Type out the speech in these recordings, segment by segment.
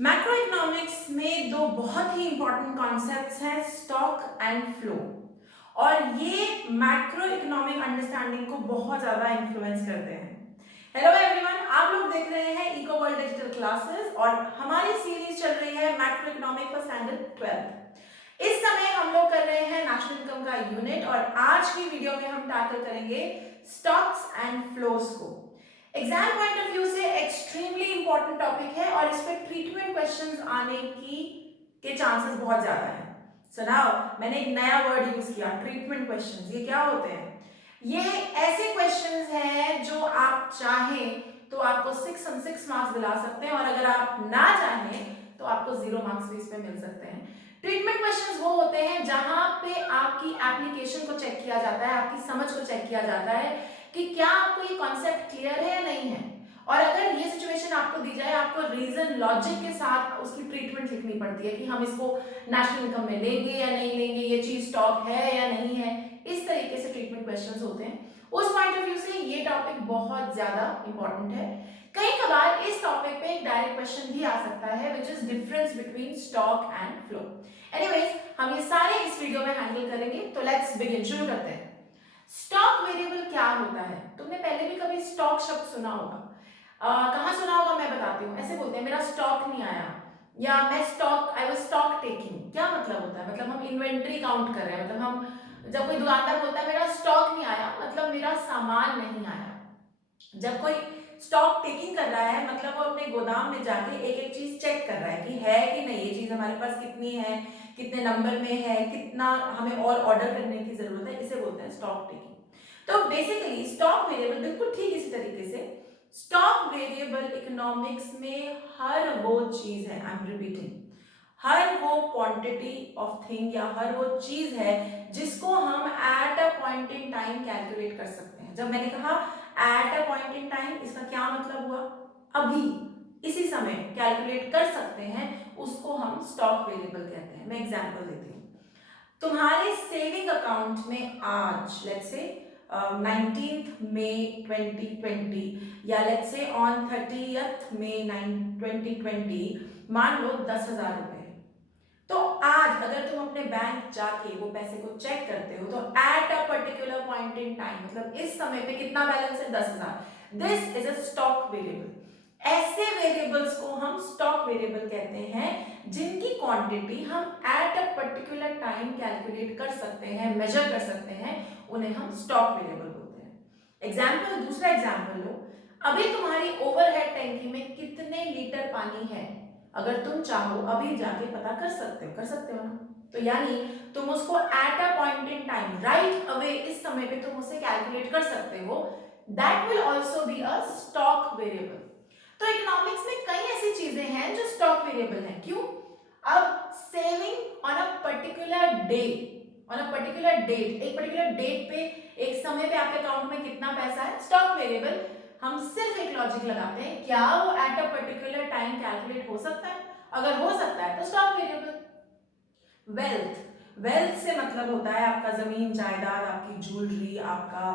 Macro economics में दो बहुत ही इंपॉर्टेंट कॉन्सेप्ट्स हैं, स्टॉक एंड फ्लो। और ये मैक्रो इकोनॉमिक अंडरस्टैंडिंग को बहुत ज्यादा इन्फ्लुएंस करते हैं। हेलो एवरीवन, आप लोग देख रहे हैं इको वर्ल्ड डिजिटल क्लासेस और हमारी सीरीज चल रही है मैक्रो इकोनॉमिक फॉर स्टैंडर्ड 12। इस समय हम लोग कर रहे हैं नेशनल इनकम का यूनिट और आज की वीडियो में हम टैकल करेंगे स्टॉक्स एंड फ्लोज को। एग्जाम पॉइंट ऑफ व्यू से एक्सट्रीमली इंपॉर्टेंट टॉपिक है और इस पे ट्रीटमेंट क्वेश्चंस आने के चांसेस बहुत ज्यादा है। सो नाउ मैंने एक नया वर्ड यूज किया, ट्रीटमेंट क्वेश्चंस। ये क्या होते हैं? ये ऐसे क्वेश्चंस हैं जो आप चाहें तो आपको 6 मार्क्स दिला सकते हैं और अगर आप ना चाहें तो आपको 0 मार्क्स भी इस पे मिल सकते हैं। ट्रीटमेंट क्वेश्चंस वो होते हैं जहां पे आपकी एप्लीकेशन को चेक किया जाता है, आपकी समझ को चेक किया जाता है कि क्या आपको ये कॉन्सेप्ट क्लियर है या नहीं है। और अगर ये सिचुएशन आपको दी जाए, आपको रीजन लॉजिक के साथ उसकी ट्रीटमेंट लिखनी पड़ती है कि हम इसको नेशनल इनकम में लेंगे या नहीं लेंगे, ये चीज स्टॉक है या नहीं है। इस तरीके से ट्रीटमेंट क्वेश्चंस होते हैं। उस पॉइंट ऑफ व्यू से ये टॉपिक बहुत ज्यादा इंपॉर्टेंट है। कई कबार इस टॉपिक पे एक डायरेक्ट क्वेश्चन भी आ सकता है which is difference between stock and flow. Anyways, हम ये सारे इस वीडियो में हैंडल करेंगे, तो लेट्स बिगिन। शुरू करते हैं। स्टॉक वेरिएबल क्या होता है? तुमने पहले भी कभी स्टॉक शब्द सुना होगा। कहाँ सुना होगा मैं बताती हूँ। ऐसे बोलते हैं मेरा स्टॉक नहीं आया, या मैं stock I was stock taking. क्या मतलब होता है? मतलब हम इन्वेंट्री काउंट कर रहे हैं। मतलब हम जब कोई दुकानदार बोलता है मेरा स्टॉक नहीं आया, मतलब मेरा सामान नहीं आया। जब कोई स्टॉक टेकिंग कर रहा है मतलब वो अपने गोदाम में जाके एक एक चीज चेक कर रहा है कि है कि नहीं, ये चीज हमारे पास कितनी है, कितने नंबर में है, कितना हमें और ऑर्डर करने की जरूरत है। इसे बोलते हैं स्टॉक टेकिंग। तो बेसिकली स्टॉक वेरिएबल बिल्कुल ठीक इसी तरीके से स्टॉक वेरिएबल इकोनॉमिक्स में हर वो चीज है, आई एम रिपीटिंग, हर वो क्वांटिटी ऑफ थिंग या हर वो चीज है जिसको हम eight a point in time calculate कर सकते हैं। जब मैंने कहा eight a point in time, इसका क्या मतलब हुआ? अभी इसी समय कैलकुलेट कर सकते हैं, उसको हम स्टॉक वेरिएबल कहते हैं। मैं एग्जांपल देती हूँ। तुम्हारे सेविंग अकाउंट में आज लेट्स से 19th मई 2020 या लेट्स से ऑन 30th मई 2020 मान लो 10,000 रुपए। तो आज अगर तुम अपने बैंक जाके वो पैसे को चेक करते हो तो at a particular point in time, मतलब इस समय पे कितना बैलेंस है? 10,000। This is a stock variable. ऐसे वेरिएबल्स को हम स्टॉक वेरिएबल कहते हैं जिनकी क्वांटिटी हम at a particular time calculate कर सकते हैं, मेजर कर सकते हैं, उन्हें हम स्टॉक वेरिएबल बोलते हैं। एग्जाम्पल, दूसरा एग्जाम्पल लो। अभी तुम्हारी ओवरहेड टैंकी में कितने लीटर पानी है? अगर तुम चाहो अभी जाके पता कर सकते हो ना? तो यानी तुम उसको eight a point in time right away इस समय पे तुम उसे कैलकुलेट कर सकते हो। That will also be a stock variable. तो इकोनॉमिक्स में कई ऐसी चीजें हैं जो स्टॉक वेरिएबल हैं। क्यों? अब saving on a particular day, on a particular date, एक पर्टिकुलर डेट पे एक समय पे आपके अकाउंट में कितना पैसा है, स्टॉक वेरिएबल। हम सिर्फ एक लॉजिक लगाते हैं, क्या वो at a particular time calculate हो सकता है? अगर हो सकता है तो स्टॉक वेरिएबल। वेल्थ, वेल्थ से मतलब होता है आपका जमीन जायदाद, आपकी ज्वेलरी, आपका,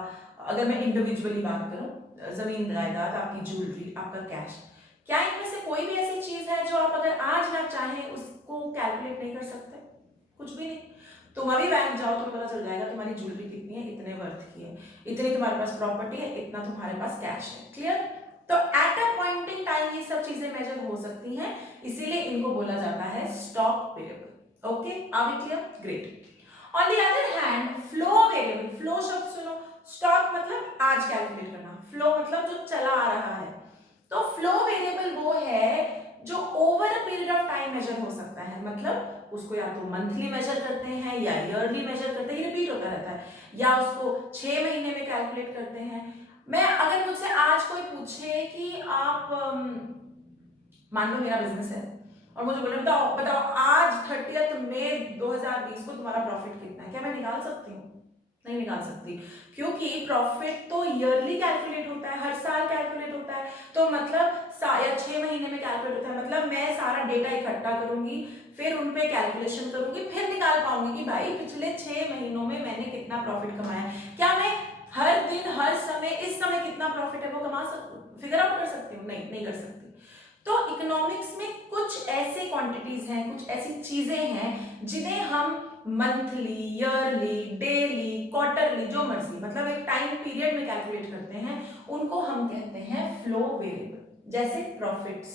अगर मैं इंडिविजुअली बात करूं, जमीन जायदाद, आपकी ज्वेलरी, आपका कैश। क्या इनमें से कोई भी ऐसी चीज है जो आप अगर आज ना चाहें उसको कैलकुलेट नहीं कर सकते? कुछ भी नहीं। तुम अभी बैंक जाओ तो पता चल जाएगा तुम्हारी ज्वेलरी कितनी है, इतने वर्थ की है, इतनी तुम्हारे पास प्रॉपर्टी है, इतना तुम्हारे पास कैश है। क्लियर? तो eight a point in time ये सब चीजें मेजर हो सकती हैं, इसीलिए इनको बोला जाता है stock variable. Okay, are we clear? Great. On the other hand flow variable, flow शब्द सुनो। स्टॉक मतलब आज कैलकुलेट करना, फ्लो मतलब जो चला आ रहा है। तो फ्लो वेरिएबल वो है जो over a period of time measure हो सकता है। मतलब उसको या तो मंथली मेजर करते हैं या ईयरली मेजर करते हैं, रिपीट होता रहता है, या उसको 6 महीने में कैलकुलेट करते हैं। मैं अगर मुझसे आज कोई पूछे कि आप मान लो मेरा बिजनेस है और मुझे बोले बताओ बताओ आज 30 मई 2020 को तुम्हारा प्रॉफिट कितना है, क्या मैं निकाल सकती हूँ? नहीं निकाल सकती, क्योंकि प्रॉफिट तो ईयरली कैलकुलेट होता है, हर साल कैलकुलेट होता है। तो मतलब या 6 महीने में कैलकुलेट होता है। मतलब मैं सारा डेटा इकट्ठा करूंगी, फिर उन पे कैलकुलेशन करूंगी, फिर निकाल पाऊंगी कि भाई पिछले 6 महीनों में मैंने कितना प्रॉफिट कमाया है। क्या मैं हर दिन हर समय इस समय कितना प्रॉफिट है वो कमा सकती हूँ, फिगर आउट कर सकती हूँ? नहीं, नहीं कर सकती। तो इकोनॉमिक्स में कुछ कुछ ऐसी चीजें हैं जिन्हें हम मंथली, ईयरली, डेली, क्वार्टरली, जो मर्जी, मतलब एक टाइम पीरियड में कैलकुलेट करते हैं, उनको हम कहते हैं फ्लो वेरिएबल। जैसे प्रॉफिट्स,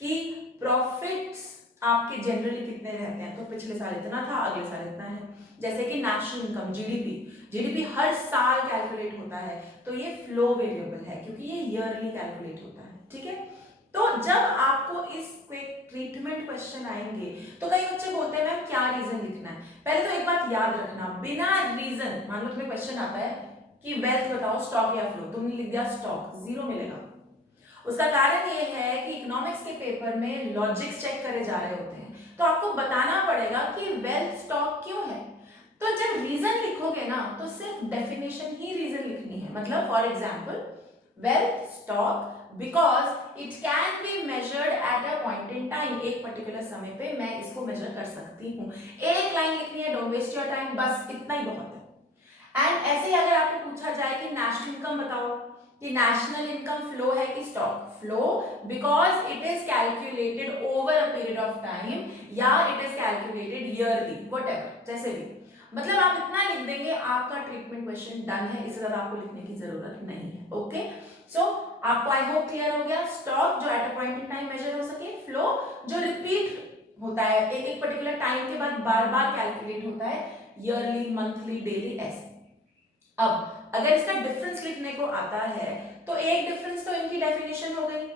कि प्रॉफिट्स आपके जनरली कितने रहते हैं, तो पिछले साल इतना था, अगले साल इतना है। जैसे कि नेशनल इनकम, जीडीपी, जीडीपी हर साल कैलकुलेट होता है, तो ये फ्लो वेरिएबल है क्योंकि ये ईयरली कैलकुलेट होता है, ठीक है। तो जब आपको इस ट्रीटमेंट क्वेश्चन आएंगे तो कई बच्चे बोलते हैं मैम क्या रीजन लिखना है। पहले तो एक बात याद रखना, बिना रीजन, मान लो तुम्हें क्वेश्चन आता है कि वेल्थ बताओ, स्टॉक या फ्लो, तुमने लिख दिया स्टॉक, 0 मिलेगा। उसका कारण ये है कि इकोनॉमिक्स के पेपर में लॉजिक्स चेक करे जा रहे होते हैं, तो आपको बताना पड़ेगा कि वेल्थ स्टॉक क्यों है। तो जब रीजन लिखोगे ना तो सिर्फ डेफिनेशन ही रीजन लिखनी है। मतलब for example wealth stock because it can be measured eight a point in time, एक पर्टिकुलर समय पे मैं इसको मेजर कर सकती हूँ। एक लाइन लिखनी है, डोंट वेस्ट योर टाइम, बस इतना ही बहुत है। एंड ऐसे ही अगर आपको पूछा जाए कि नेशनल इनकम बताओ, कि नेशनल इनकम फ्लो है कि stock, flow because it is calculated over a period of time, या it is calculated yearly, whatever, जैसे भी। मतलब आप इतना लिख देंगे, आपका ट्रीटमेंट क्वेश्चन डन है, इससे ज्यादा आपको लिखने की जरूरत नहीं है। ओके, सो आपको आई होप क्लियर हो गया। स्टॉक जो at a point in time measure हो सके, फ्लो जो रिपीट होता है, एक पर्टिकुलर टाइम के बाद बार बार कैलकुलेट होता है, ईयरली, मंथली, डेली, ऐसे। अब अगर इसका डिफरेंस लिखने को आता है तो एक डिफरेंस तो इनकी डेफिनेशन हो गई,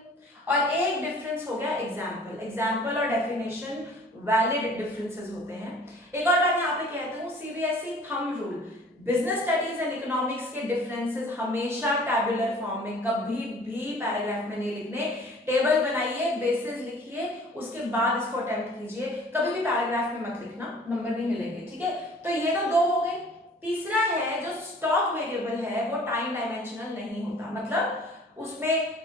और एक डिफरेंस हो गया एग्जाम्पल। एग्जाम्पल और डेफिनेशन वैलिड डिफरेंसेस होते हैं। एक और बात यहाँ पे कहती हूँ, CBSE thumb rule, business studies and economics के डिफरेंसेस हमेशा टैबुलर फॉर्म में, कभी भी पैराग्राफ में नहीं लिखने। टेबल बनाइए, बेसिस लिखिए, उसके बाद इसको अटेम्प्ट कीजिए, कभी भी पैराग्राफ में मत लिखना, नंबर नहीं मिलेंगे, ठीक है। तो ये तो दो हो गए। तीसरा है जो स्टॉक वेरिएबल है, वो टाइम डायमेंशनल नहीं होता, मतलब उसमें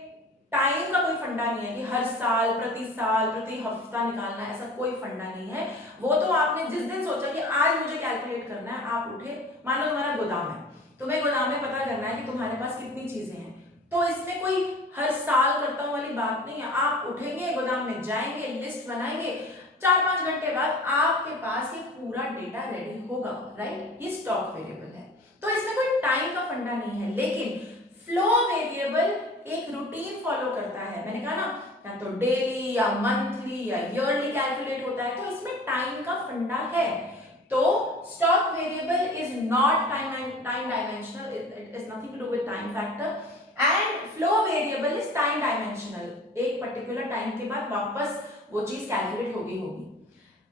टाइम का कोई फंडा नहीं है कि हर साल, प्रति हफ्ता निकालना, ऐसा कोई फंडा नहीं है। वो तो आपने जिस दिन सोचा कि आज मुझे कैलकुलेट करना है, आप उठे, मान लो तुम्हारा गोदाम है, तुम्हें गोदाम में पता करना है कि तुम्हारे पास कितनी चीजें हैं, तो इसमें कोई हर साल करता हूं वाली बात नहीं है। आप उठेंगे, गोदाम में जाएंगे, लिस्ट बनाएंगे, 4-5 घंटे बाद आपके पास ये पूरा डेटा रेडी होगा, राइट। ये स्टॉक वेरिएबल है, तो इसमें कोई टाइम का फंडा नहीं है। लेकिन फ्लो वेरिएबल एक रूटीन फॉलो करता है, मैंने कहा ना, या तो डेली या मंथली या ईयरली कैलकुलेट होता है, तो इसमें टाइम का फंडा है। तो stock variable is not time dimensional, it is nothing to do with time factor, and flow variable is time dimensional, एक पर्टिकुलर टाइम के बाद वापस वो चीज कैलकुलेट होगी।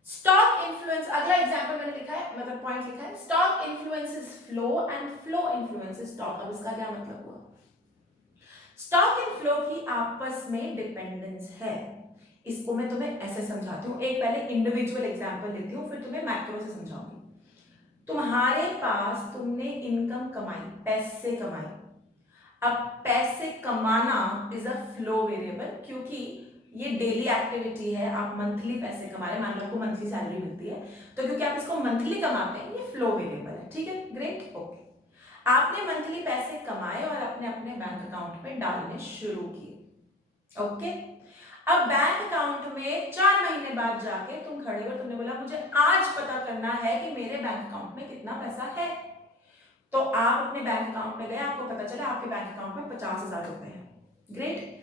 स्टॉक इन्फ्लुएंस, अगला एग्जांपल मैंने लिखा है, मतलब पॉइंट लिखा है, stock influences flow and flow influences stock. अब इसका क्या मतलब हुआ? स्टॉक एंड फ्लो की आपस में डिपेंडेंस है। इसको मैं तुम्हें ऐसे समझाती हूँ, एक पहले इंडिविजुअल एग्जांपल देती हूँ, फिर तुम्हें मैक्रो से समझाऊंगी। तुम्हारे पास, तुमने इनकम कमाई, पैसे कमाए। अब पैसे कमाना इज अ फ्लो वेरिएबल, क्योंकि ये डेली एक्टिविटी है, आप मंथली पैसे कमा रहे हैं, मान लो आपको मंथली सैलरी मिलती है, तो क्योंकि आप इसको मंथली कमाते हैं, ये फ्लो वेरिएबल है, ठीक है, ग्रेट, ओके। आपने मंथली पैसे कमाए और अपने अपने बैंक अकाउंट में डालने शुरू किए, ओके। अब बैंक अकाउंट में 4 महीने बाद जाके तुम खड़े हो, तुमने बोला मुझे आज पता करना है कि मेरे बैंक अकाउंट में कितना पैसा है। तो आप अपने बैंक अकाउंट में गए, आपको पता चला आपके बैंक अकाउंट में 50,000 रुपए हैं, ग्रेट।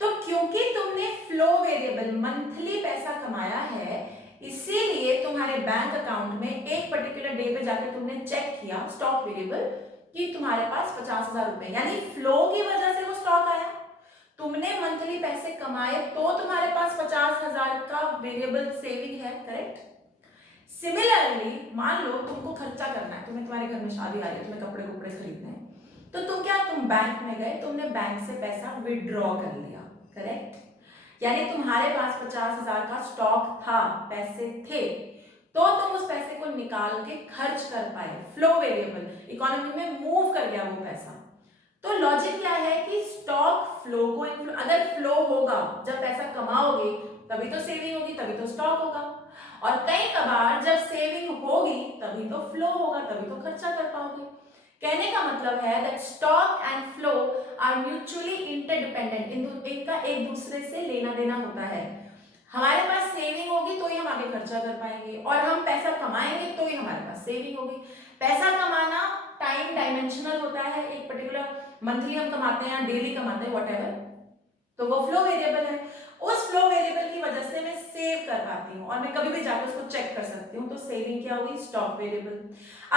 तो क्योंकि तुमने फ्लो वेरिएबल मंथली पैसा कमाया है, इसीलिए तुम्हारे बैंक अकाउंट में एक पर्टिकुलर डे पे जाकर तुमने चेक किया स्टॉक वेरिएबल कि तुम्हारे पास 50,000 रुपए, यानी फ्लो की वजह से वो स्टॉक आया। तुमने मंथली पैसे कमाए तो तुम्हारे पास 50,000 का वेरिएबल सेविंग है, करेक्ट। सिमिलरली मान लो तुमको खर्चा करना है, तुम्हारे घर में शादी आ रही है, तुम्हें कपड़े कुपड़े खरीदने हैं, तो तुम बैंक में गए, तुमने बैंक से पैसा विड्रॉ कर लिया, करेक्ट। यानी तुम्हारे पास 50,000 का स्टॉक था, पैसे थे, तो तुम उस पैसे को निकाल के खर्च कर पाए, फ्लो वेरिएबल, इकोनॉमी में मूव कर गया वो पैसा। तो लॉजिक क्या है कि स्टॉक फ्लो को, अगर फ्लो होगा, जब पैसा कमाओगे तभी तो सेविंग होगी, तभी तो स्टॉक होगा, और कई कबार जब सेविंग होगी तभी तो फ्लो होगा, तभी तो खर्चा कर पाओगे। कहने का मतलब है that stock and flow are mutually interdependent, इनका एक दूसरे से लेना देना होता है। हमारे पास सेविंग होगी तो ही हम आगे खर्चा कर पाएंगे, और हम पैसा कमाएंगे तो ही हमारे पास सेविंग होगी। पैसा कमाना टाइम डायमेंशनल होता है, एक पर्टिकुलर मंथली हम कमाते हैं, डेली कमाते हैं, व्हाटएवर, तो वो फ्लो वेरिएबल है। उस फ्लो वेरिएबल की वजह से मैं सेव कर पाती हूँ और मैं कभी भी जाकर उसको चेक कर सकती हूँ, तो सेविंग क्या हुई, स्टॉक वेरिएबल।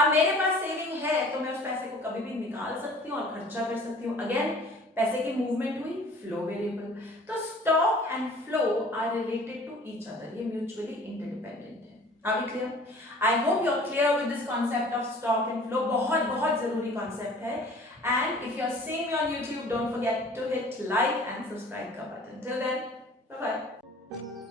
अब मेरे पास सेविंग है तो मैं उस पैसे को कभी भी निकाल सकती हूँ और खर्चा कर सकती हूँ, अगेन पैसे की मूवमेंट हुई, फ्लो वेरिएबल। तो stock and flow are related to each other, ये म्यूचुअली इंटरडिपेंडेंट है। Are we clear? I hope you are clear with this concept of stock and flow. बहुत बहुत जरूरी concept है। And if you are seeing me on YouTube, don't forget to hit like and subscribe का button. Till then, bye bye.